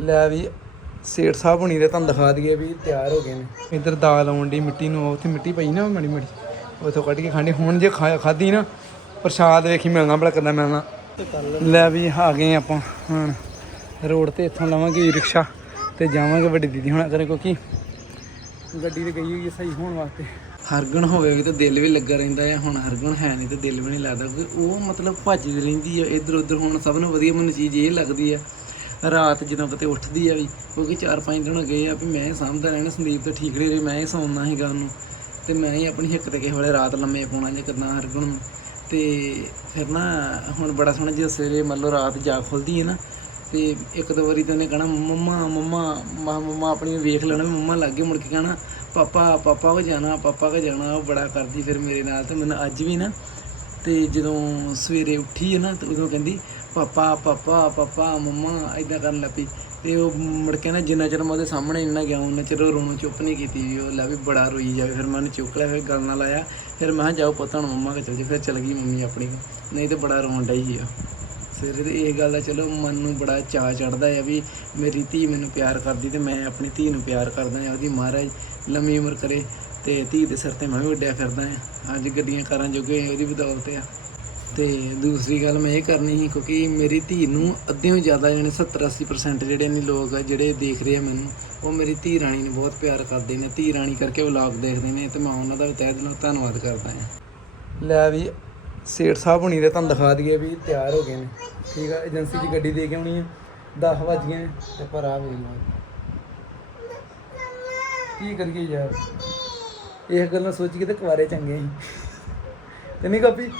ਲੈ ਵੀ ਸੇਠ ਸਾਹਿਬ ਹੁਣੀ ਦੇ ਤੁਹਾਨੂੰ ਦਿਖਾ ਦਈਏ ਵੀ ਤਿਆਰ ਹੋ ਗਏ ਨੇ। ਇੱਧਰ ਦਾਲ ਆਉਣ ਦੀ ਮਿੱਟੀ ਨੂੰ ਉੱਥੇ ਮਿੱਟੀ ਪਈ ਨਾ ਮੜੀ ਮੜੀ ਉਥੋਂ ਕੱਢ ਕੇ ਖਾਣੀ। ਹੁਣ ਜੇ ਖਾ ਖਾਦੀ ਨਾ, ਪ੍ਰਸ਼ਾਦ ਵੇਖੀ ਮਿਲਣਾ ਬੜਾ ਕਿੱਦਾਂ ਮਿਲਣਾ ਲੈ ਵੀ ਆ ਗਏ ਆਪਾਂ, ਹੁਣ ਰੋਡ ਤੇ ਇੱਥੋਂ ਲਵਾਂਗੇ ਰਿਕਸ਼ਾ ਤੇ ਜਾਵਾਂਗੇ ਵੱਡੀ ਦੀਦੀ ਹੁਣ ਕਰੇ ਕਿਉਂਕਿ ਗੱਡੀ ਤੇ ਗਈ ਹੋਈ ਹੈ ਸਹੀ ਹੋਣ ਵਾਸਤੇ। ਹਰਗਣ ਹੋਵੇਗੀ ਤਾਂ ਦਿਲ ਵੀ ਲੱਗਾ ਰਹਿੰਦਾ ਹੈ ਹੁਣ ਹਰਗਣ ਹੈ ਨਹੀਂ ਤੇ ਦਿਲ ਵੀ ਨਹੀਂ ਲੱਗਦਾ, ਕਿਉਂਕਿ ਉਹ ਮਤਲਬ ਭੱਜਦੀ ਰਹਿੰਦੀ ਹੈ ਇੱਧਰ ਉੱਧਰ ਹੁਣ ਸਭ ਨੂੰ ਵਧੀਆ ਮੈਨੂੰ ਚੀਜ਼ ਇਹ ਲੱਗਦੀ ਹੈ ਰਾਤ ਜਦੋਂ ਕਿਤੇ ਉੱਠਦੀ ਆ ਵੀ ਕਿਉਂਕਿ 4-5 ਦਿਨ ਹੋ ਗਏ ਆ ਵੀ ਮੈਂ ਹੀ ਸਾਂਭਦਾ ਰਹਿਣਾ, ਸੰਦੀਪ ਤੇ ਠੀਕ ਨਹੀਂ ਰਹੀ ਮੈਂ ਹੀ ਸੌਂਦਾ ਸੀਗਾ ਉਹਨੂੰ। ਤੇ ਮੈਂ ਹੀ ਆਪਣੀ ਹਿੱਕ ਤੇ ਕਿਸੇ ਵੇਲੇ ਰਾਤ ਲੰਮੇ ਪਾਉਣਾ ਜੇ ਕਿਦਾਂ ਹਰਗਣ ਨੂੰ। ਤੇ ਫਿਰ ਨਾ ਹੁਣ ਬੜਾ ਸੋਹਣਾ ਜਿਹਾ ਸਵੇਰੇ ਮੰਨ ਲਓ ਰਾਤ ਜਾ ਖੁੱਲਦੀ ਹੈ ਨਾ, ਤੇ ਇੱਕ ਦੋ ਵਾਰੀ ਤਾਂ ਉਹਨੇ ਕਹਣਾ, ਮੰਮਾ ਮੰਮਾ ਮਾਂ ਮੰਮਾ, ਆਪਣੀ ਨੂੰ ਵੇਖ ਲੈਣਾ ਵੀ ਮੰਮਾ ਲੱਗੇ ਮੁੜ ਕੇ ਕਹਣਾ, ਪਾਪਾ ਪਾਪਾ ਕੋ ਜਾਣਾ, ਪਾਪਾ ਕੋ ਜਾਣਾ। ਉਹ ਬੜਾ ਕਰਦੀ ਫਿਰ ਮੇਰੇ ਨਾਲ ਤੇ ਮੈਨੂੰ ਅੱਜ ਵੀ ਨਾ, ਤੇ ਜਦੋਂ ਸਵੇਰੇ ਉੱਠੀ ਹੈ ਨਾ, ਤੇ ਉਦੋਂ ਕਹਿੰਦੀ ਪਾਪਾ ਪਾਪਾ ਪਾਪਾ, ਮੰਮਾ ਐਦਾਂ ਕਰਨ ਲੱਪੀ ਤੇ ਉਹ ਮੁੜ ਕੇ ਨਾ ਜਿੰਨਾ ਚਿਰ ਮੈਂ ਉਹਦੇ ਸਾਹਮਣੇ ਇੰਨਾ ਗਿਆ, ਉਹਨਾਂ ਚਿਰ ਉਹ ਰੋਣੋਂ ਚੁੱਪ ਨਹੀਂ ਕੀਤੀ ਵੀ ਉਹ ਲੈ ਵੀ ਬੜਾ ਰੋਈ ਜਾਵੇ, ਫਿਰ ਮੈਂ ਉਹਨੂੰ ਚੁੱਕ ਲਿਆ, ਫਿਰ ਗੱਲ ਨਾਲ ਆਇਆ। ਫਿਰ ਮੈਂ ਕਿਹਾ, ਜਾਓ ਪੁੱਤ, ਹੁਣ ਮੰਮਾ ਕੇ ਚਲ ਜੀ? ਫਿਰ ਚਲ ਗਈ ਮੰਮੀ ਆਪਣੀ। ਕੋਲ। ਨਹੀਂ ਤੇ ਬੜਾ ਰੋਣ ਡਈ ਆ। ਸਿਰ ਤੇ ਇਹ ਗੱਲ ਦਾ ਚਲੋ ਮਨ ਨੂੰ ਬੜਾ ਚਾਅ ਚੜਦਾ ਆ ਵੀ ਮੇਰੀ ਧੀ ਮੈਨੂੰ ਪਿਆਰ ਕਰਦੀ ਤੇ ਮੈਂ ਆਪਣੀ ਧੀ ਨੂੰ ਪਿਆਰ ਕਰਦਾ ਹਾਂ ਉਹਦੀ ਮਹਾਰਾਜ ਲੰਮੀ ਉਮਰ ਕਰੇ ਤੇ ਧੀ ਦੇ ਸਿਰ ਤੇ ਮੈਂ ਵੀ ਉੱਡਿਆ ਫਿਰਦਾ ਹਾਂ ਅੱਜ ਗੱਡੀਆਂ ਕਾਰਾਂ ਜੋਗੇ ਉਹਦੀ ਬਦੌਲਤ ਆ। ਤੇ ਦੂਸਰੀ ਗੱਲ ਮੈਂ ਇਹ ਕਰਨੀ ਸੀ, ਕਿਉਂਕਿ ਮੇਰੀ ਧੀ ਨੂੰ ਅੱਧਿਓਂ ਜ਼ਿਆਦਾ ਜਿਹੜੇ 70 80% ਜਿਹੜੇ ਨੇ ਲੋਕ ਆ, ਜਿਹੜੇ ਦੇਖ ਰਹੇ ਆ ਮੈਨੂੰ, ਉਹ ਮੇਰੀ ਧੀ ਰਾਣੀ ਨੂੰ ਬਹੁਤ ਪਿਆਰ ਕਰਦੇ ਨੇ। ਧੀ ਰਾਣੀ ਕਰਕੇ ਵਲੌਗ ਦੇਖਦੇ ਨੇ ਤੇ ਮੈਂ ਉਹਨਾਂ ਦਾ ਵੀ ਤਹਿ ਦਿਲੋਂ ਧੰਨਵਾਦ ਕਰਦਾ ਹਾਂ। ਲੈ ਵੀ, ਸੇਠ ਸਾਹਿਬ ਹੁਣੀ ਦੇ ਤੁਹਾਨੂੰ ਦਿਖਾ ਦਈਏ ਵੀ ਤਿਆਰ ਹੋ ਗਏ ਨੇ। ਠੀਕ ਆ, ਏਜੰਸੀ 'ਚ ਗੱਡੀ ਦੇ ਕੇ ਆਉਣੀ ਹੈ 10 ਵੱਜ ਗਏ ਤੇ ਪਰ ਆ ਵੇਖ ਲਓ। ਕੀ ਕਰੀਏ ਯਾਰ? ਇਹ ਗੱਲਾਂ ਸੋਚ ਕੇ ਤੇ ਕੁਆਰੇ ਚੰਗੇ ਸੀ। ਤੇ ਨਹੀਂ ਗੋਪੀ?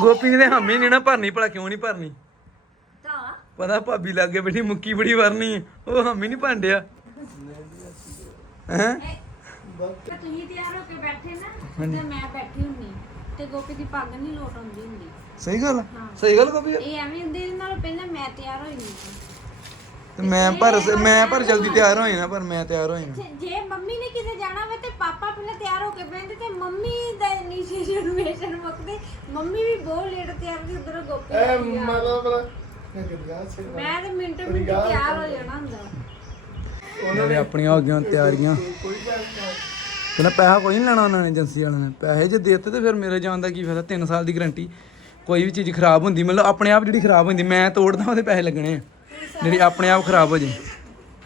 ਗੋਪੀ ਨੇ ਹਾਮੀ ਨਹੀਂ ਨਾ ਭਰਨੀ ਭਲਾ ਕਿਉਂ ਨਹੀਂ ਭਰਨੀ? ਤਾਂ। ਪਤਾ ਭਾਬੀ ਲੱਗੇ ਬੈਠੀ ਮੁੱਕੀ ਬੜੀ ਵਰਨੀ ਹੈ। ਉਹ ਹਾਮੀ ਨਹੀਂ ਭਾਂਡਿਆ? ਹੈ? ਤੇ ਤੁਸੀਂ ਤਿਆਰ ਹੋ ਕੇ ਬੈਠੇ ਨਾ ਤੇ ਮੈਂ ਬੈਠੀ ਹੁੰਨੀ ਤੇ ਗੋਪੀ ਦੀ ਪੱਗ ਨਹੀਂ ਲੋਟ ਆਉਂਦੀ ਹੁੰਦੀ। ਸਹੀ ਗੱਲ ਆ? ਸਹੀ ਗੱਲ ਗੋਪੀ ਇਹ ਐਵੇਂ ਹੁੰਦੀ ਇਹਦੇ ਨਾਲ ਪਹਿਲਾਂ ਮੈਂ ਤਿਆਰ ਹੋਈ ਨਹੀਂ ਤੇ ਮੈਂ ਪਰ ਮੈਂ ਪਰ ਜਲਦੀ ਤਿਆਰ ਹੋਈ ਨਾ ਪਰ ਮੈਂ ਤਿਆਰ ਹੋਈ ਨਾ। ਜੇ ਮੰਮੀ ਨੇ ਕਿਤੇ ਜਾਣਾ ਹੋਵੇ ਤੇ ਪਾਪਾ ਪਹਿਲਾਂ ਤਿਆਰ ਹੋ ਕੇ ਬੈਠਦੇ ਤੇ ਮੰਮੀ ਦਾ ਇਨੀਸ਼ੀਏਸ਼ਨ ਮੇਸ਼ਨ ਮੁੱਕਦੇ। ਮੰਮੀ ਵੀ ਬਹੁਤ ਲੇਟ ਤਿਆਰ ਹੁੰਦੀ ਉਧਰ ਗੋਪੀ ਆ। ਗਈ ਆ। ਮੈਂ ਤੇ ਮਿੰਟ ਮਿੰਟ ਤਿਆਰ ਹੋ ਜਾਣਾ ਹੁੰਦਾ। ਉਹਨਾਂ ਨੇ ਆਪਣੀਆਂ ਹੋ ਗਈਆਂ ਤਿਆਰੀਆਂ। ਕਹਿੰਦਾ ਪੈਸਾ ਕੋਈ ਨਹੀਂ ਲੈਣਾ ਉਹਨਾਂ ਨੇ ਏਜੰਸੀ ਵਾਲਿਆਂ ਨੇ। ਪੈਸੇ ਜੇ ਦੇ ਦਿੱਤੇ ਤੇ ਫਿਰ ਮੇਰੇ ਜਾਣ ਦਾ ਕੀ ਫਾਇਦਾ? 3 ਸਾਲ ਦੀ ਗਾਰੰਟੀ। ਕੋਈ ਵੀ ਚੀਜ਼ ਖਰਾਬ ਹੁੰਦੀ ਮਤਲਬ ਆਪਣੇ ਆਪ ਜਿਹੜੀ ਖਰਾਬ ਹੁੰਦੀ ਮੈਂ ਤੋੜਦਾ ਉਹਦੇ ਪੈਸੇ ਲੱਗਣੇ ਆ। ਜਿਹੜੀ ਆਪਣੇ ਆਪ ਖਰਾਬ ਹੋ ਜੇ।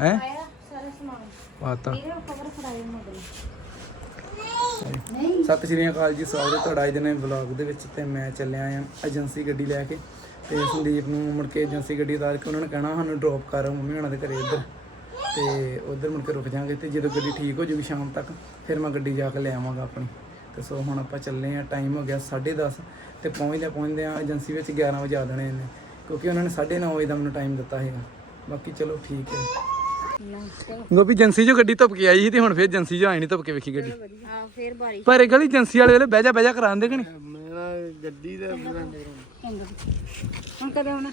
ਹੈ? ਆਇਆ ਸਾਰਾ ਸਮਾਨ। ਪਾਤਾ। ਇਹ ਕਵਰ ਫੜਾਏ ਮਗਰ ਸਤਿ ਸ਼੍ਰੀ ਅਕਾਲ ਜੀ ਸਵਾਗਤ ਹੈ ਤੁਹਾਡਾ ਅੱਜ ਦੇ ਨਵੇਂ ਵਲੌਗ ਦੇ ਵਿੱਚ ਤੇ ਮੈਂ ਚੱਲਿਆ ਆਂ ਏਜੰਸੀ ਗੱਡੀ ਲੈ ਕੇ ਤੇ ਸੰਦੀਪ ਨੂੰ ਮੁੜ ਕੇ ਏਜੰਸੀ ਗੱਡੀ ਉਤਾਰ ਕੇ ਉਹਨਾਂ ਨੇ ਕਹਿਣਾ ਸਾਨੂੰ ਡ੍ਰੌਪ ਕਰ ਮੰਮੀ ਹੁਣਾਂ ਦੇ ਘਰੇ ਇੱਧਰ। ਤੇ ਉੱਧਰ ਮੁੜ ਕੇ ਰੁਕ ਜਾਾਂਗੇ ਤੇ ਜਦੋਂ ਗੱਡੀ ਠੀਕ ਹੋ ਜੂਗੀ ਸ਼ਾਮ ਤੱਕ ਫਿਰ ਮੈਂ ਗੱਡੀ ਜਾ ਕੇ ਲੈ ਆਵਾਂਗਾ ਆਪਣੀ। ਤੇ ਸੋ ਹੁਣ ਆਪਾਂ ਚੱਲੇ ਆਂ ਟਾਈਮ ਹੋ ਗਿਆ 10:30 ਤੇ ਪਹੁੰਚਦੇ ਪਹੁੰਚਦੇ ਆਂ ਏਜੰਸੀ ਵਿੱਚ 11 ਵਜੇ ਆ ਦੇਣੇ ਨੇ ਕਿਉਂਕਿ ਉਹਨਾਂ ਨੇ 9:30 ਵਜੇ ਦਾ ਮੈਨੂੰ ਟਾਈਮ ਦਿੱਤਾ ਹੈਗਾ ਬਾਕੀ ਚਲੋ ਠੀਕ ਹੈ। ਗੋਪੀ ਏਜੰਸੀ 'ਚੋਂ ਗੱਡੀ ਧੁੱਪ ਕੇ ਆਈ ਸੀ ਤੇ ਹੁਣ ਫਿਰ ਏਜੰਸੀ 'ਚ ਆਈ ਨਹੀਂ ਧੁੱਪ ਕੇ ਵੇਖੀ ਗੱਡੀ। ਹਾਂ ਫੇਰ ਬਾਰੀ ਪਰ ਇਹ ਗਲੀ ਏਜੰਸੀ ਵਾਲੇ ਵੇਲੇ ਬਹਿ ਜਾ ਬਹਿ ਜਾ ਕਰਾਉਂਦੇ ਕਿ ਨਹੀਂ? ਮੇਰਾ ਗੱਡੀ ਦਾ ਹੁਣ ਕਦੋਂ ਹੁਣ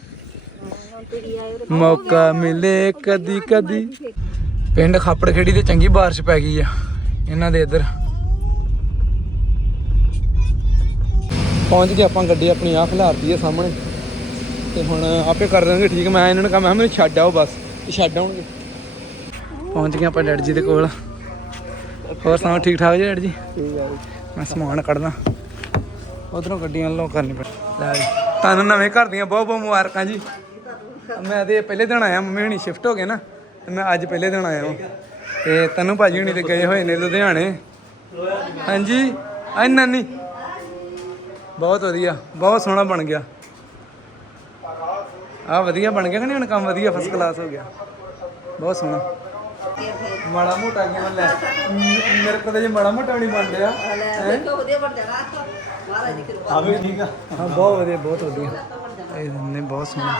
ਮੌਕਾ ਮਿਲੇ ਕਦੀ ਕਦੀ। ਪਿੰਡ ਖਾਪੜ ਖੇੜੀ ਤੇ ਚੰਗੀ ਬਾਰਿਸ਼ ਪੈ ਗਈ ਆ ਇਹਨਾਂ ਦੇ ਇੱਧਰ। ਪਹੁੰਚ ਗਏ ਆਪਾਂ ਗੱਡੀ ਆਪਣੀ ਆਹ ਖਿਲਾਰਤੀ ਆ ਸਾਹਮਣੇ। ਤੇ ਹੁਣ ਆਪੇ ਕਰ ਦਾਂਗੇ ਠੀਕ ਮੈਂ ਇਹਨਾਂ ਨੂੰ ਕਹਾਂ ਮੈਂ ਮੈਨੂੰ ਛੱਡ ਆਓ ਬਸ ਇਹ ਛੱਡ ਆਉਣਗੇ। ਪਹੁੰਚ ਗਏ ਆਪਾਂ ਡੈਡ ਜੀ ਦੇ ਕੋਲ। ਹੋਰ ਸੁਣਾਓ ਠੀਕ ਠਾਕ ਜੀ ਡੈਡ ਜੀ? ਮੈਂ ਸਮਾਨ ਕੱਢਦਾ। ਉਧਰੋਂ ਗੱਡੀਆਂ ਲੋ ਕਰਨੀ ਪੈ ਲੈ ਤੁਹਾਨੂੰ ਨਵੇਂ ਘਰ ਦੀਆਂ ਬਹੁਤ ਬਹੁਤ ਮੁਬਾਰਕਾਂ ਜੀ। ਮੈਂ ਤੇ ਪਹਿਲੇ ਦਿਨ ਆਇਆ ਮੰਮੀ ਹੁਣੀ ਸ਼ਿਫਟ ਹੋ ਗਏ ਨਾ ਤੇ ਮੈਂ ਅੱਜ ਪਹਿਲੇ ਦਿਨ ਆਇਆ ਹਾਂ ਤੇ ਤੈਨੂੰ ਭਾਜੀ ਹੁਣੀ ਤੇ ਗਏ ਹੋਏ ਨੇ ਲੁਧਿਆਣੇ। ਹਾਂਜੀ ਆ ਨਾਨੀ। ਬਹੁਤ ਵਧੀਆ ਬਹੁਤ ਸੋਹਣਾ ਬਣ ਗਿਆ। ਆ ਵਧੀਆ ਬਣ ਗਿਆ ਕਿ ਨਹੀਂ ਹੁਣ ਕੰਮ ਵਧੀਆ ਫਸਟ ਕਲਾਸ ਹੋ ਗਿਆ। ਬਹੁਤ ਸੋਹਣਾ। ਮਾੜਾ ਮੋਟਾ ਕੀ ਲੈ ਮ- ਮੇਰੇ ਕੋਲ ਤਾਂ ਜੇ ਮਾੜਾ ਮੋਟਾ ਵੀ ਨਹੀਂ ਬਣ ਰਿਹਾ। ਹੈਂ? ਆ ਵੀ ਠੀਕ ਆ। ਹਾਂ ਬਹੁਤ ਵਧੀਆ ਬਹੁਤ ਵਧੀਆ। ਇਹ ਨੇ ਬਹੁਤ ਸੋਹਣਾ।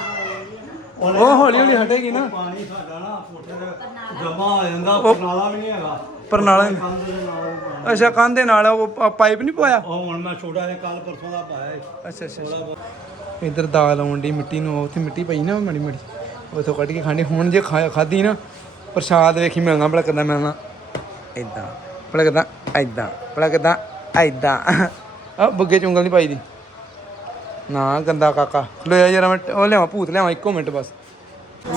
ਉਹ ਹੌਲੀ ਹੌਲੀ ਹਟੇਗੀ ਨਾ। ਪਾਣੀ ਸਾਡਾ ਨਾ ਕੋਠੇ ਤੇ ਜਮਾ ਹੋ ਜਾਂਦਾ ਨਾਲਾ ਵੀ ਨਹੀਂ ਹੈਗਾ। ਪਰਨਾਲਾ ਕੰਧ ਦੇ ਨਾਲ ਪਾਣੀ। ਅੱਛਾ ਕੰਧ ਦੇ ਨਾਲ ਉਹ ਪ- ਪਾਈਪ ਨਹੀਂ ਪਾਇਆ ਉਹ ਹੁਣ ਮੈਂ ਛੋਟਾ ਜਿਹਾ ਕੱਲ ਪਰਸੋਂ ਦਾ ਪਾਇਆ ਏ। ਅੱਛਾ ਅੱਛਾ ਅੱਛਾ। ਇਧਰ ਦਾਲ ਆਉਣ ਦੀ ਮਿੱਟੀ ਨੂੰ ਉੱਥੇ ਮਿੱਟੀ ਪਈ ਨਾ ਮੜੀ ਮੜੀ ਉਥੋਂ ਕੱਢ ਕੇ ਖਾਣੀ। ਹੁਣ ਜੇ ਖਾ- ਖਾਧੀ ਨਾ ਪ੍ਰਸ਼ਾਦ ਵੇਖੀ ਮਿਲਣਾ ਬੜਾ ਕਿੱਦਾਂ ਮਿਲਣਾ? ਇਦਾਂ ਬੜਾ ਕਿੱਦਾਂ ਇਦਾਂ ਬੜਾ ਕਿੱਦਾਂ ਇਦਾਂ ਆ ਬੁੱਗੇ ਚ ਉਂਗਲ ਨਹੀਂ ਪਾਈ ਦੀ। ਨਾ ਗੰਦਾ ਕਾਕਾ। ਖਲੋਇਆ ਜਰਾ ਮੈਂ ਉਹ ਲਿਆਵਾਂ ਭੂਤ ਲਿਆਵਾਂ ਇੱਕੋ ਮਿੰਟ ਬਸ।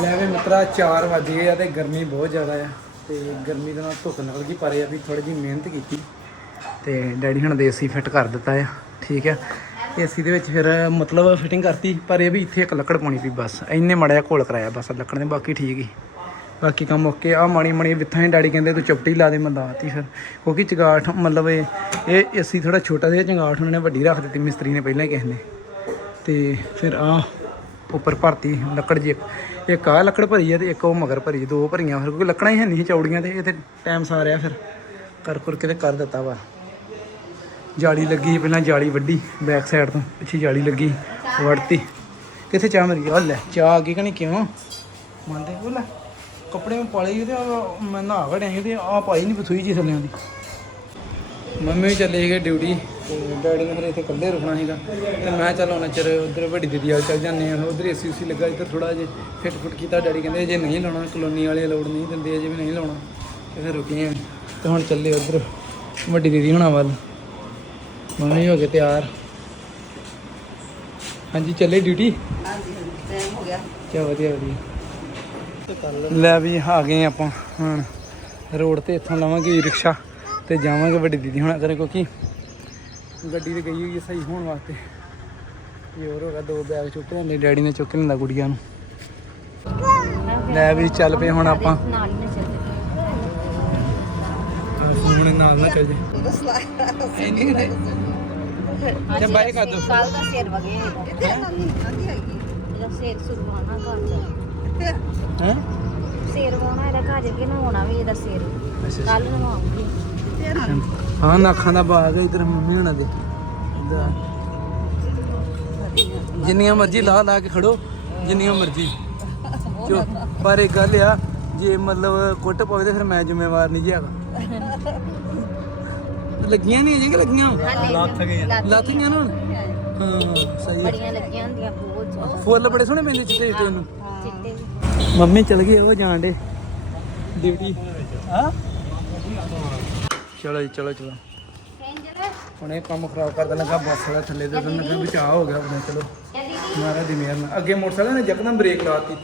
ਲੈ ਵੀ ਮਿੱਤਰਾ 4 ਵਜ ਗਏ ਆ ਤੇ ਗਰਮੀ ਬਹੁਤ ਜ਼ਿਆਦਾ ਆ। ਤੇ ਗਰਮੀ ਦੇ ਨਾਲ ਧੁੱਪ ਨਿਕਲ ਗਈ ਪਰ ਇਹ ਆ ਵੀ ਥੋੜੀ ਜਿਹੀ ਮਿਹਨਤ ਕੀਤੀ। ਤੇ ਡੈਡੀ ਹਣ ਦੇ ਏਸੀ ਫਿੱਟ ਕਰ ਦਿੱਤਾ ਆ ਠੀਕ ਆ। ਏਸੀ ਦੇ ਵਿੱਚ ਫਿਰ ਮਤਲਬ ਫਿਟਿੰਗ ਕਰਤੀ ਪਰ ਇਹ ਵੀ ਇੱਥੇ ਇੱਕ ਲੱਕੜ ਪਾਉਣੀ ਪਈ ਬਸ। ਇੰਨੇ ਮੜਾ ਜਿਹਾ ਘੋਲ ਕਰਾਇਆ ਬਸ ਲੱਕੜ ਦੇ ਬਾਕੀ ਠੀਕ ਹੀ। ਬਾਕੀ ਕੰਮ ਓਕੇ ਆ, ਮਾੜੀ ਮਾੜੀ ਵਿੱਥਾਂ ਹੀ ਡੈਡੀ ਕਹਿੰਦੇ ਤੂੰ ਚਪਟੀ ਲਾ ਦੇ, ਮੈਂ ਲਾਤੀ ਫਿਰ। ਕਿਉਂਕਿ ਚਗਾਠ, ਮਤਲਬ ਇਹ ਇਹ ਏਸੀ ਥੋੜਾ ਛੋਟਾ ਜਿਹਾ ਚੰਗਾਠ ਉਹਨਾਂ ਨੇ ਵੱਡੀ ਰੱਖ ਦਿੱਤੀ, ਮਿਸਤਰੀ ਨੇ ਪਹਿਲਾਂ ਹੀ ਕਿਸੇ ਨੇ। ਤੇ ਫਿਰ ਆ ਉੱਪਰ ਭਰਤੀ ਲੱਕੜ ਜੀ ਇੱਕ ਇੱਕ ਆ ਲੱਕੜ ਭਰੀ ਹੈ ਤੇ ਇੱਕ ਉਹ ਮਗਰ ਭਰੀ, ਦੋ ਭਰੀਆਂ ਫਿਰ, ਕਿਉਂਕਿ ਲੱਕੜਾਂ ਹੀ ਹੈ ਨਹੀਂ ਸੀ ਚੌੜੀਆਂ ਤੇ ਇਹ ਤੇ ਟਾਈਮ ਸਾਰਿਆ ਫਿਰ, ਕਰ ਕਰ ਕੇ ਤੇ ਕਰ ਦਿੱਤਾ ਵਾ। ਜਾਲੀ ਲੱਗੀ, ਪਹਿਲਾਂ ਜਾਲੀ ਵੱਡੀ ਬੈਕ ਸਾਈਡ ਤੋਂ, ਪਿੱਛੇ ਜਾਲੀ ਲੱਗੀ, ਵੜਤੀ। ਕਿੱਥੇ ਚਾਹ ਮਰੀ ਆ ਲੈ, ਚਾਹ ਆ ਅੱਗੇ ਕਣੀ ਕਿਉਂ? ਮੰਨਦੇ ਉਹ ਲੈ ਕੱਪੜੇ ਮੈਂ ਪਾਲੇ ਸੀ ਤੇ ਆਹ ਮੈਂ ਨਹਾ ਵੜਿਆ ਸੀ ਤੇ ਆ ਪਾਈ ਨਹੀਂ ਬਥੂਈ ਜੀ ਥੱਲੇ ਦੀ। ਮੰਮੀ ਵੀ ਚੱਲੇ ਸੀਗੇ ਡਿਊਟੀ ਤੇ ਡੈਡੀ ਨੇ ਫਿਰ ਇੱਥੇ ਇਕੱਲੇ ਰੁਕਣਾ ਸੀਗਾ। ਤੇ ਮੈਂ ਚੱਲ ਉਹਨਾਂ ਚਿਰ ਉਧਰ ਵੱਡੀ ਦੀਦੀ ਵਾਲ ਚੱਲ ਜਾਂਦੇ ਆ ਉਧਰ ਏਸੀ ਉਸੀ ਲੱਗਾ ਇੱਧਰ ਥੋੜਾ ਜਿਹਾ ਫਿੱਟ ਫੁੱਟ ਕੀਤਾ ਡੈਡੀ ਕਹਿੰਦੇ ਜੇ ਨਹੀਂ ਲਾਉਣਾ ਕਲੋਨੀ ਵਾਲੇ ਲੋੜ ਨਹੀਂ ਦਿੰਦੇ ਜੇ ਵੀ ਨਹੀਂ ਲਾਉਣਾ। ਤੇ ਫਿਰ ਰੁਕੇ ਆ ਤੇ ਹੁਣ ਚੱਲੇ ਉਧਰ ਵੱਡੀ ਦੀਦੀ ਹੁਣਾਂ ਵੱਲ। ਮੰਮੀ ਹੋ ਗਏ ਤਿਆਰ। ਹਾਂਜੀ ਚੱਲੇ ਡਿਊਟੀ ਹਾਂਜੀ ਹਾਂਜੀ ਟਾਈਮ ਹੋ ਗਿਆ। ਚਾ ਵਧੀਆ ਵਧੀਆ। ਲੈ ਵੀ ਆ ਗਏ ਆਪਾਂ ਹੁਣ ਰੋਡ ਤੇ ਇੱਥੋਂ ਲਵਾਂਗੇ ਰਿਕਸ਼ਾ ਤੇ ਜਾਵਾਂਗੇ ਵੱਡੀ ਦੀਦੀ ਹੁਣਾਂ ਕਰੇ ਕਿਉਂਕਿ ਗੱਡੀ ਤੇ ਗਈ ਹੋਈ ਹੈ ਸਹੀ ਹੋਣ ਵਾਸਤੇ। ਇਹ ਹੋਰ ਹੋਗਾ ਦੋ ਬੈਗ ਚੁੱਕ ਲੈਂਦੇ ਡੈਡੀ ਨੇ ਚੁੱਕ ਲੈਂਦਾ ਗੁੜੀਆਂ ਨੂੰ। ਲੈ ਵੀ ਚੱਲ ਪਏ ਹੁਣ ਆਪਾਂ। ਨਾਲ ਹੀ ਨਾ ਚੱਲ ਫੋਨ ਨਾਲ ਨਾ ਚੱਲ ਜੇ। ਇੰਨੀ ਕਿਤੇ ਤੇ ਬਾਈ ਕਰ ਦੋ। ਕੱਲ ਦਾ ਸਿਰ ਵਗੇ ਇਹਦਾ ਸਿਰ ਸੁਰਵਾਣਾ ਘਰ ਜਾ ਹੈ? ਸਿਰ ਵਾਉਣਾ ਇਹਦਾ ਘਰ ਜਾ ਕੇ ਨਹਾਉਣਾ ਵੀ ਇਹਦਾ ਸਿਰ। ਕੱਲ ਨਹਾਉਂਗੀ ਹਾਂ ਨਾਖਾਂ ਦਾ ਬਾਗ ਹੈ ਇਧਰ ਮੰਮੀ ਹੁਣਾਂ ਦੇ। ਜਿੰਨੀਆਂ ਮਰਜ਼ੀ ਲਾ ਲਾ ਕੇ ਖੜੋ ਜਿੰਨੀਆਂ ਮਰਜ਼ੀ। ਜੋ ਪਰ ਇਹ ਗੱਲ ਆ ਜੇ ਮਤਲਬ ਕੁੱਟ ਪਵੇ ਤੇ ਫਿਰ ਮੈਂ ਜ਼ਿੰਮੇਵਾਰ ਨਹੀਂ ਜੀ ਹੈਗਾ। ਲੱਗੀਆਂ ਨਹੀਂ ਕਿ ਲੱਗੀਆਂ? ਲੱਥ ਗਏ ਲੱਥ ਗਈਆਂ ਨਾ? ਹੁਣ? ਹਾਂ ਸਹੀ ਬੜੀਆਂ ਲੱਗੀਆਂ ਹੁੰਦੀਆਂ ਫੁੱਲ ਬੜੇ ਸੋਹਣੇ ਪੈਂਦੇ ਚਿੱਟੇ ਚਿੱਟੇ ਨੂੰ। ਚਿੱਟੇ। ਮੰਮੀ ਚਲ ਗਈ ਉਹ ਜਾਣ ਦੇ ਡਿਊਟੀ। ਹਾਂ? ਚਲੋ ਜੀ ਚਲੋ ਚਲੋ। ਹੁਣ ਇਹ ਕੰਮ ਖਰਾਬ ਕਰਦਾ ਲੱਗਾ ਬੱਸ ਵਾਲਾ ਥੱਲੇ ਦੇ ਮੈਂ ਕਿਹਾ ਬਚਾਅ ਹੋ ਗਿਆ ਆਪਣਾ ਚਲੋ। ਮਹਾਰਾਜ ਦੀ ਮਿਹਰ ਨਾਲ। ਅੱਗੇ ਮੋਟਰਸਾਈਕਲ ਨੇ ਯਕਦਮ ਬ੍ਰੇਕ ਲਾਤੀ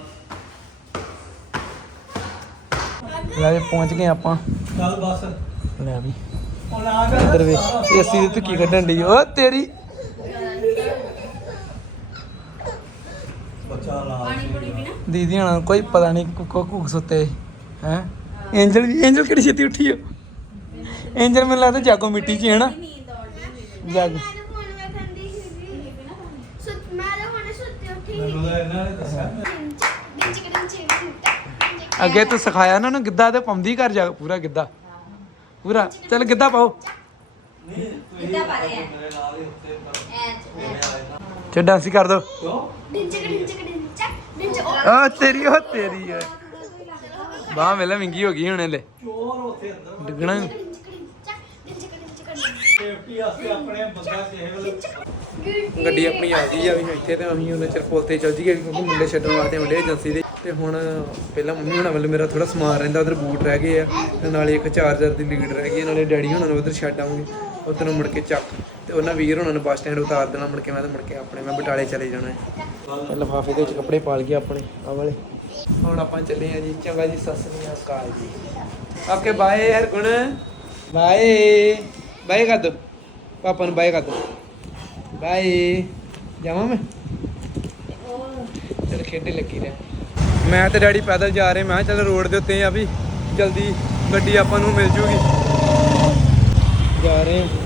ਲੈ ਵੀ ਪਹੁੰਚ ਗਏ ਆਪਾਂ। ਚੱਲ ਬਸ। ਲੈ ਵੀ। ਇੱਧਰ ਵੇ ਏਸੀ ਦੀ ਧੁੱਕੀ ਕੱਢਣ ਦੀ ਓ ਤੇਰੀ। ਬੱਚਾ ਲਾ। ਦੀਦੀ ਹਣਾ ਕੋਈ ਪਤਾ ਨਹੀਂ ਕੁੱਕੋ ਕੁੱਕ ਸੁੱਤੇ ਹੈ? ਐਂਜਲ ਵੀ ਐਂਜਲ ਕਿਹੜੀ ਛੇਤੀ ਉੱਠੀ ਓ ਐਂਜਲ ਮੈਨੂੰ ਲੱਗਦਾ ਜਾਗੋ ਮਿੱਟੀ 'ਚ ਹੀ ਹੈ ਨਾ। ਜਾਗ ਅੱਗੇ ਤੂੰ ਸਿਖਾਇਆ ਨਾ ਉਹਨੂੰ ਗਿੱਧਾ ਤੇ ਪਾਉਂਦੀ ਘਰ ਜਾ ਪੂਰਾ ਗਿੱਧਾ। ਪੂਰਾ। ਚੱਲ ਗਿੱਧਾ ਪਾਓ। ਹੀ ਡਾਂਸ ਹੀ ਕਰ ਦੋ। ਕਿਉਂ? ਆ ਤੇਰੀ ਉਹ ਤੇਰੀ ਓਏ ਬਾਹ ਵੇਲੇ ਵਿੰਗੀ ਹੋ ਗਈ ਹੁਣੇ ਲੈ ਚੋਰ ਉੱਥੇ ਅੰਦਰ ਡਿੱਗਣਾ ਸੇਫਟੀ ਵਾਸਤੇ ਆਪਣੇ ਬੰਦਾ ਕਿਸੇ ਵੇਲੇ ਗੱਡੀ ਆਪਣੀ ਆ ਗਈ ਆ ਵੀ ਇੱਥੇ ਤੇ ਅਸੀਂ ਉਹਨਾਂ ਚਿਰ ਪੁਲ ਤੇ ਚੱਲ ਜੀਏ ਕਿਉਂਕਿ ਮੁੰਡੇ ਛੱਡਣ ਵਾਸਤੇ ਮੁੰਡੇ ਏਜੰਸੀ ਦੇ। ਤੇ ਹੁਣ ਪਹਿਲਾਂ ਮੰਮੀ ਹੁਣਾਂ ਵੱਲ ਮੇਰਾ ਥੋੜਾ ਸਮਾਨ ਰਹਿੰਦਾ ਉਧਰ ਬੂਟ ਰਹਿ ਗਏ ਆ ਤੇ ਨਾਲੇ ਇੱਕ ਚਾਰਜਰ ਦੀ ਲੀਡ ਰਹਿ ਗਈ ਆ, ਨਾਲੇ ਡੈਡੀ ਹੁਣਾਂ ਨੂੰ ਉਧਰ ਛੱਡ ਆਉਂਗੇ ਉਧਰ ਮੁੜ ਕੇ ਚੱਕ। ਤੇ ਉਹਨਾਂ ਵੀਰ ਹੁਣਾਂ ਨੂੰ ਬੱਸ ਸਟੈਂਡ ਉਤਾਰ ਦੇਣਾ ਮੁੜ ਕੇ ਮੈਂ ਤੇ ਮੁੜ ਕੇ ਆਪਣੇ ਮੈਂ ਬਟਾਲੇ ਚਲੇ ਜਾਣਾ। ਹੈ ਲਫਾਫੇ ਦੇ ਵਿੱਚ ਕੱਪੜੇ ਪਾਲ ਕੇ ਆਪਣੇ ਆ ਵਾਲੇ। ਹੁਣ ਆਪਾਂ ਚੱਲੇ ਆ ਜੀ ਚੰਗਾ ਜੀ ਸਤਿ ਸ੍ਰੀ ਅਕਾਲ ਜੀ। Okay bye Hargun. Bye bye ਕਰ ਦੋ। ਪਾਪਾ ਨੂੰ ਬਾਏ ਕਰ ਦੋ। ਬਾਏ ਜਾਵਾਂ ਮੈਂ? ਚਲ ਖੇਡੇ ਲੱਗੀ ਰਹਿ। ਮੈਂ ਤੇ ਡੈਡੀ ਪੈਦਲ ਜਾ ਰਹੇ ਮੈਂ ਚੱਲ ਰੋਡ ਦੇ ਉੱਤੇ ਆ ਵੀ ਜਲਦੀ ਗੱਡੀ ਆਪਾਂ ਨੂੰ ਮਿਲ ਜੂਗੀ। ਜਾ ਰਹੇ ਹਾਂ।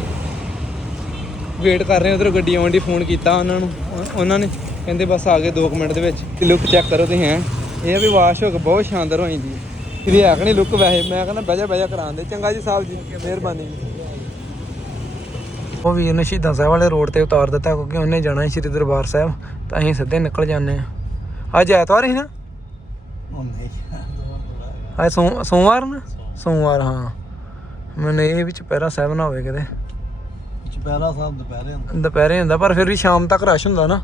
ਵੇਟ ਕਰ ਰਹੇ ਉਧਰ ਗੱਡੀ ਆਉਣ ਦੀ ਫੋਨ ਕੀਤਾ ਉਹਨਾਂ ਨੂੰ ਉਹ- ਉਹਨਾਂ ਨੇ ਕਹਿੰਦੇ ਬਸ ਆ ਗਏ 2 ਮਿੰਟ ਦੇ ਵਿੱਚ। ਲੁੱਕ ਚੈੱਕ ਕਰੋ ਤੁਸੀਂ ਹੈ। ਇਹ ਵੀ ਵਾਸ਼ ਹੋ ਕੇ ਬਹੁਤ ਸ਼ਾਨਦਾਰ ਹੋਈ ਜੀ ਇਹਦੀ ਹੈ ਕਿ ਨਹੀਂ ਲੁੱਕ ਵੈਸੇ ਮੈਂ ਕਹਿੰਦਾ ਬਹਿ ਜਾ ਬਹਿ ਜਾ ਕਰਾਂ ਦੇ। ਚੰਗਾ ਜੀ ਸਾਹਿਬ ਜੀ ਮਿਹਰਬਾਨੀ। ਜੀ ਉਹ ਵੀਰ ਨੇ ਸ਼ਹੀਦਾਂ ਸਾਹਿਬ ਵਾਲੇ ਰੋਡ ਤੇ ਉਤਾਰ ਦਿੱਤਾ ਕਿਉਂਕਿ ਉਹਨੇ ਜਾਣਾ ਸੀ ਸ੍ਰੀ ਦਰਬਾਰ ਸਾਹਿਬ ਤਾਂ ਅਸੀਂ ਸਿੱਧੇ ਨਿਕਲ ਜਾਂਦੇ ਆ ਅੱਜ ਐਤਵਾਰ ਸੀ ਨਾ? ਅੱਜ ਸੋਮ ਸੋਮਵਾਰ ਨਾ? ਸੋਮਵਾਰ ਹਾਂ। ਮੈਨੂੰ ਇਹ ਵਿੱਚ ਪਹਿਰਾ ਸਾਹਿਬ ਨਾ ਹੋਵੇ ਕਿਤੇ। ਚਪੈਰਾ ਸਾਹਿਬ, ਦੁਪਹਿਰੇ ਹੁੰਦਾ ਦੁਪਹਿਰੇ ਹੁੰਦਾ, ਪਰ ਫਿਰ ਵੀ ਸ਼ਾਮ ਤੱਕ ਰਸ਼ ਹੁੰਦਾ ਨਾ।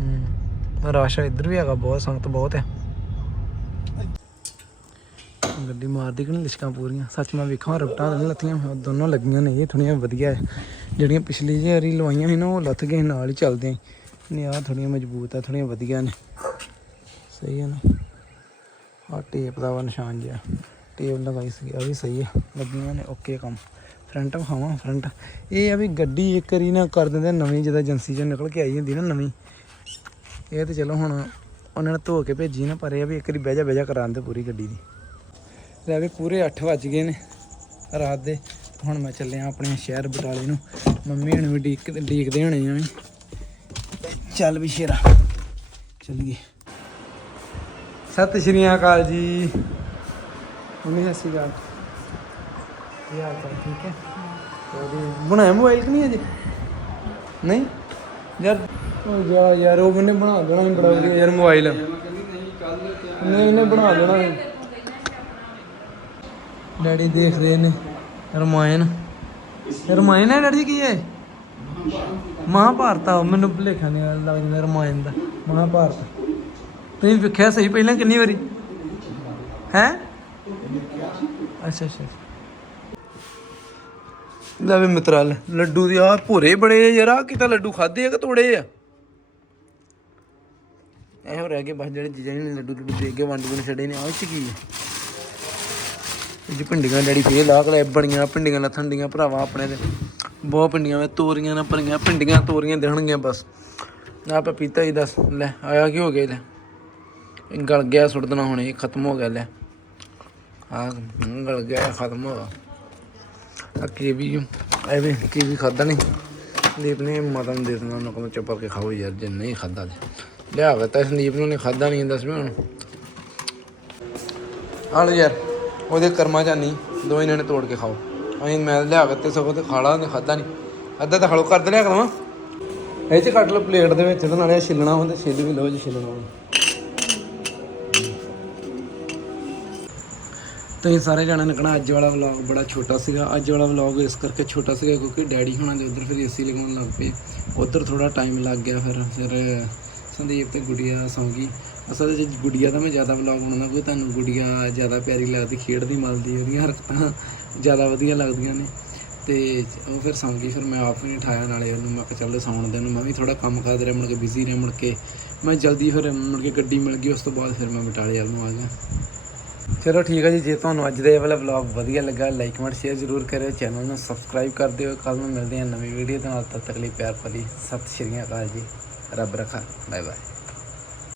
ਹੂੰ, ਰਸ਼ ਇੱਧਰ ਵੀ ਹੈਗਾ, ਬਹੁਤ ਸੰਗਤ ਬਹੁਤ ਹੈ। ਗੱਡੀ ਮਾਰਦੀ ਕਿ ਨਹੀਂ, ਲਿਸ਼ਕਾਂ ਪੂਰੀਆਂ? ਸੱਚ ਮੈਂ ਵੇਖਾਂ ਰਪਟਾਂ ਨਹੀਂ ਲੱਥੀਆਂ ਦੋਨੋਂ ਲੱਗੀਆਂ ਨੇ, ਇਹ ਥੋੜੀਆਂ ਵਧੀਆ ਜਿਹੜੀਆਂ ਪਿਛਲੀ ਜਿਹੀ ਲਵਾਈਆਂ ਸੀ ਨਾ, ਉਹ ਲੱਥ ਗਏ, ਨਾਲ ਹੀ ਚੱਲਦੇ ਨੇ ਆਹ ਥੋੜੀਆਂ ਮਜ਼ਬੂਤ ਆ, ਥੋੜੀਆਂ ਵਧੀਆ ਨੇ। ਸਹੀ ਹੈ ਨਾ? ਆ ਟੇਪ ਦਾ ਵਾ ਨਿਸ਼ਾਨ ਜਿਹਾ, ਟੇਪ ਲਗਾਈ ਸੀ ਆ ਵੀ ਸਹੀ ਹੈ, ਲੱਗੀਆਂ ਨੇ, ਓਕੇ ਕੰਮ। ਫਰੰਟ ਵਿਖਾਵਾਂ, ਫਰੰਟ। ਇਹ ਆ ਵੀ ਗੱਡੀ ਇੱਕ ਵਾਰੀ ਨਾ ਕਰ ਦਿੰਦੇ ਨਵੀਂ, ਜਦੋਂ ਏਜੰਸੀ ਚੋਂ ਨਿਕਲ ਕੇ ਆਈ ਹੁੰਦੀ ਨਾ ਨਵੀਂ। ਇਹ ਤੇ ਚਲੋ ਹੁਣ ਉਹਨਾਂ ਨੇ ਧੋ ਕੇ ਭੇਜੀ ਨਾ, ਪਰ ਇਹ ਵੀ ਇੱਕ ਵਾਰੀ ਬਹਿ ਜਾ ਬਹਿ ਜਾ ਕਰਾਉਂਦੇ ਪੂਰੀ ਗੱਡੀ ਦੀ। ਲੈ ਵੀ ਪੂਰੇ 8 ਵੱਜ ਗਏ ਨੇ ਰਾਤ ਦੇ। ਹੁਣ ਮੈਂ ਚੱਲਿਆ ਆਪਣੇ ਸ਼ਹਿਰ ਬਟਾਲੇ ਨੂੰ। ਮੰਮੀ ਹੁਣ ਵੀ ਡੀਕ, ਡੀਕਦੇ ਹੋਣੇ ਆ ਵੀ। ਚੱਲ ਵੀ ਸ਼ੇਰਾ, ਚੱਲੀਏ। ਸਤਿ ਸ਼੍ਰੀ ਅਕਾਲ ਜੀ। ਮੰਮੀ, ਸਤਿ ਸ਼੍ਰੀ ਅਕਾਲ। ਕੀ ਹਾਲ ਚਾਲ? ਠੀਕ ਹੈ? ਉਹਦੀ ਬਣਾਇਆ ਮੋਬਾਈਲ ਕਿ ਨਹੀਂ ਅਜੇ? ਨਹੀਂ? ਯਾਰ ਉਹ ਯਾਰ ਯਾਰ ਉਹ ਮੈਨੇ ਬਣਾ ਦੇਣਾ ਸੀ ਬੜਾ ਵਧੀਆ। ਯਾਰ ਮੋਬਾਈਲ ਨਹੀਂ ਇਹਨੇ ਬਣਾ ਦੇਣਾ ਸੀ। ਡੈਡੀ ਦੇਖਦੇ ਨੇ। ਰਮਾਇਣ। ਰਮਾਇਣ ਹੈ ਡੈਡੀ ਕੀ ਹੈ? ਮਹਾਭਾਰਤ ਆ ਮੈਨੂੰ ਭੁਲੇਖਾ ਨਹੀਂ ਲੱਗ ਜਾਂਦਾ ਰਮਾਇਣ ਦਾ। ਮਹਾਭਾਰਤ। ਤੁਸੀਂ ਵੇਖਿਆ ਸਹੀ ਪਹਿਲਾਂ ਕਿੰਨੀ ਵਾਰੀ? ਹੈ? ਅੱਛਾ ਅੱਛਾ। ਲੈ ਵੀ ਮਿੱਤਰਲ ਲੱਡੂ ਦੀ ਆ ਭੂਰੇ ਬੜੇ ਯਾਰ ਆ ਕਿਤਾ ਲੱਡੂ ਖਾਦੇ ਆ ਕਿ ਤੋੜੇ ਆ? ਇਹੋ ਰਹਿ ਗਏ ਬਸ ਜਿਹੜੇ ਜੀਜਾਂ ਨੇ ਲੱਡੂ ਲੱਡੂ ਦੇ ਕੇ ਵੰਡ ਵੰਡ ਛੜੇ ਨੇ ਆ ਚ ਕੀ ਹੈ ਜੀ ਪਿੰਡੀਆਂ ਡੈਡੀ ਫੇਰ ਲਾ ਕੇ ਲੈ ਬੜੀਆਂ ਲੱਥਣ ਦੀਆਂ ਭਰਾਵਾ ਆਪਣੇ ਦੇ ਬਹੁਤ ਭਿੰਡੀਆਂ ਵੇ ਤੋਰੀਆਂ ਨਾ ਭਰੀਆਂ ਭਿੰਡੀਆਂ ਤੋਰੀਆਂ ਦੇਣਗੀਆਂ ਬਸ। ਨਾ ਪਪੀਤਾ ਹੀ ਦੱਸ, ਲੈ, ਆਇਆ ਕੀ ਹੋ ਗਿਆ ਲੈ। ਗਲ ਗਿਆ ਸੁੱਟ ਦੇਣਾ ਹੁਣ, ਇਹ ਖਤਮ ਹੋ ਗਿਆ, ਲੈ। ਆ ਗਲ ਗਿਆ, ਖਤਮ ਹੋ ਗਿਆ। ਆ ਕੇਵੀ ਇਹ ਵੀ ਖਾਦਾ ਨਹੀਂ ਸੰਦੀਪ ਨੇ ਮਾਤਾ ਨੂੰ ਦੇ ਦੇਣਾ, ਉਹਨੂੰ ਕਹਿੰਦਾ ਚੁੱਪ ਕੇ ਖਾਓ ਯਾਰ, ਜੇ ਨਹੀਂ ਖਾਦਾ ਤੇ। ਲਿਆ ਵੇ ਤਾਂ ਸੰਦੀਪ ਨੂੰ ਨੇ ਖਾਦਾ ਨਹੀਂ ਦੱਸ ਵੀ ਹੁਣ ਆ ਯਾਰ, ਉਹਦੇ ਕਰਮਾਂ ਚ ਨਹੀਂ ਦੋ ਇਹਨਾਂ ਨੇ ਤੋੜ ਕੇ ਖਾਓ। ਅਸੀਂ ਮੈਂ ਲਿਆ ਕੇ ਤੇ ਸਗੋਂ ਤੇ ਖਾ ਲਾ, ਉਹਨੇ ਖਾਦਾ ਨਹੀਂ ਅੱਧਾ ਤਾਂ ਖੜੋ ਕਰ ਦੇ ਲਿਆ ਕਰਾਂ। ਇਹ ਚ ਕੱਟ ਲਓ ਪਲੇਟ ਦੇ ਵਿੱਚ, ਤੇ ਨਾਲੇ ਆਹ ਛਿੱਲਣਾ ਹੁੰਦਾ ਛਿੱਲ ਵੀ ਲਓ ਜੇ ਛਿੱਲਣਾ ਹੁੰਦਾ ਤੁਸੀਂ ਸਾਰੇ ਜਾਣਿਆਂ ਨੇ ਕਹਣਾ ਅੱਜ ਵਾਲਾ ਵਲੌਗ ਬੜਾ ਛੋਟਾ ਸੀਗਾ। ਅੱਜ ਵਾਲਾ ਵਲੌਗ ਇਸ ਕਰਕੇ ਛੋਟਾ ਸੀਗਾ ਕਿਉਂਕਿ ਡੈਡੀ ਹੋਣਾ ਦੇ ਉਧਰ ਫਿਰ ਏਸੀ ਲਗਾਉਣ ਲੱਗ ਪਏ। ਉਧਰ ਥੋੜਾ ਟਾਈਮ ਲੱਗ ਗਿਆ ਫਿਰ ਫਿਰ ਸੰਦੀਪ ਤੇ ਗੁੜੀਆ ਸੌਂ ਗਈ। ਅਸਲ ਵਿੱਚ ਗੁੜੀਆ ਦਾ ਮੈਂ ਜ਼ਿਆਦਾ ਵਲੌਗ ਬਣਾਉਂਦਾ ਕੋਈ ਤੁਹਾਨੂੰ ਗੁੜੀਆ ਜ਼ਿਆਦਾ ਪਿਆਰੀ ਲੱਗਦੀ, ਖੇਡਦੀ ਮਲਦੀ, ਉਹਦੀਆਂ ਹਰਕਤਾਂ ਜ਼ਿਆਦਾ ਵਧੀਆ ਲੱਗਦੀਆਂ ਨੇ। ਤੇ ਉਹ ਫਿਰ ਸੌਂ ਗਈ, ਫਿਰ ਮੈਂ ਆਪ ਵੀ ਨਹੀਂ ਉਠਾਇਆ, ਨਾਲੇ ਉਹਨੂੰ ਮੈਂ ਕਿਹਾ ਚੱਲ ਸੌਣ ਦੇ ਨੂੰ ਮੈਂ ਵੀ ਥੋੜਾ ਕੰਮ ਕਰਦੇ ਰਿਹਾ, ਮੁੜ ਕੇ ਬਿਜ਼ੀ ਰਿਹਾ, ਮੁੜ ਕੇ ਮੈਂ ਜਲਦੀ ਫਿਰ ਮੁੜ ਕੇ ਗੱਡੀ ਮਿਲ ਗਈ, ਉਸ ਤੋਂ ਬਾਅਦ ਫਿਰ ਮੈਂ ਬਟਾਲੇ ਵੱਲ ਨੂੰ ਆ ਗਿਆ। ਚਲੋ ਠੀਕ ਹੈ ਜੀ, ਜੇ ਤੁਹਾਨੂੰ ਅੱਜ ਦਾ ਇਹ ਵਾਲਾ ਵਲੌਗ ਵਧੀਆ ਲੱਗਾ ਲਾਈਕ ਕਮੈਂਟ ਸ਼ੇਅਰ ਜ਼ਰੂਰ ਕਰਿਓ ਚੈਨਲ ਨੂੰ ਸਬਸਕ੍ਰਾਈਬ ਕਰ ਦਿਓ। ਕੱਲ ਨੂੰ ਮਿਲਦੇ ਹਾਂ ਨਵੀਂ ਵੀਡੀਓ ਦੇ ਨਾਲ, ਤਦ ਤੱਕ ਲਈ ਪਿਆਰ ਭਰੀ ਸਤਿ ਸ਼੍ਰੀ ਅਕਾਲ ਜੀ। ਰੱਬ ਰੱਖਾ ਬਾਏ ਬਾਏ